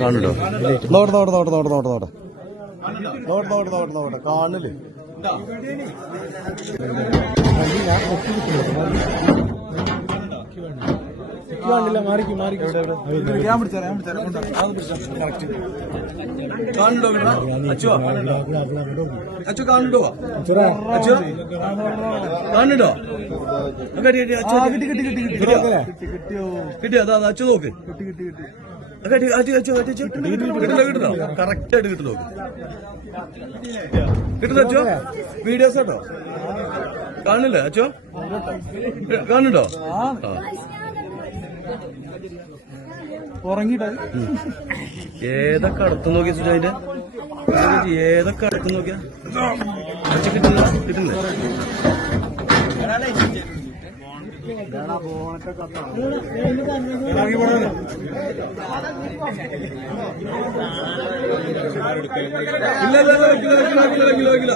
കാണുണ്ടോ? കാണില്ലേ? കാണുണ്ടോ? അച്ചോ അച്ചോ കാണുണ്ടോ? അച്ചോ കാണുന്നുണ്ടോ? കിട്ടിയോ? അതാ അച്ചു നോക്ക്. കിട്ടുന്നോ? കറക്റ്റ് ആയിട്ട് കിട്ടും. നോക്ക് കിട്ടുന്ന അച്ചോ. വീഡിയോസ് കേട്ടോ കാണില്ലേ? അച്ചോ കാണുന്നുണ്ടോ? ഏതൊക്കെ അടുത്ത് നോക്കിയ സുജാന്റെ ഏതൊക്കെ അടുത്ത് നോക്കിയാ അച്ഛ കിട്ടുന്നില്ല. ഇല്ല